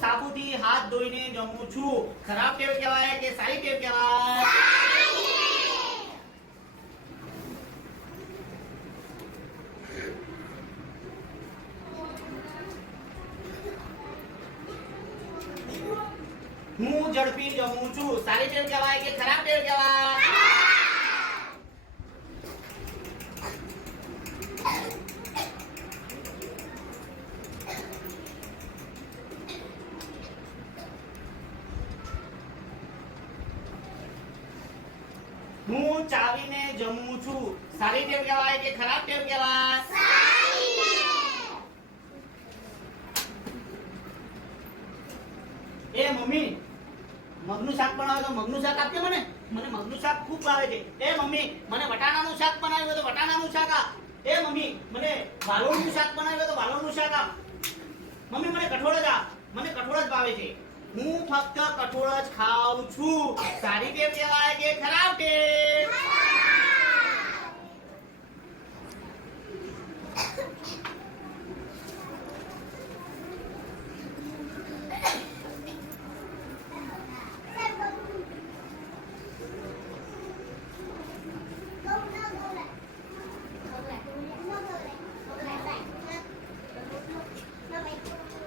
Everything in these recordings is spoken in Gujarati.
સાબુથી હાથ ધોઈને જમું છું ખરાબ ટેવ કહેવાય કે સારી ટેવ કહેવાય? હું ઝડપી જમું છું, સારી ટેવ કહેવાય કે ખરાબ ટેવ કહેવાય? હું ચાવીને જમું છું. સારી ટેવ કહેવાય કે ખરાબ ટેવ કહેવાય? એ મમ્મી, મગનું શાક બનાવે તો મગનું શાક આપજો મને. મને મગનું શાક ખૂબ ભાવે છે. એ મમ્મી, મને વટાણાનું શાક બનાવ્યું તો વટાણાનું શાક આપ. એ મમ્મી, મને વાલોળનું શાક બનાવ્યું તો વાલોળનું શાક આપ. મમ્મી, મને કઠોળ જ આપ. મને કઠોળ જ ભાવે છે. હું ફક્ત કઠોળ જ ખાઉં છું. સારી ટેવ કહેવાય કે ખરાબ ટેવ?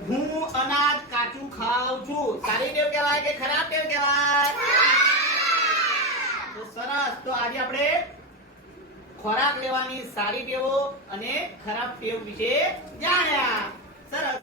હું અનાજ કાચું ખાઉં છું. સારી ટેવ કહેવાય કે ખરાબ ટેવ કહેવાય? તો સરસ. તો આજે આપણે ખોરાક લેવાની સારી ટેવો અને ખરાબ ટેવ વિશે જાણ્યા. સરસ.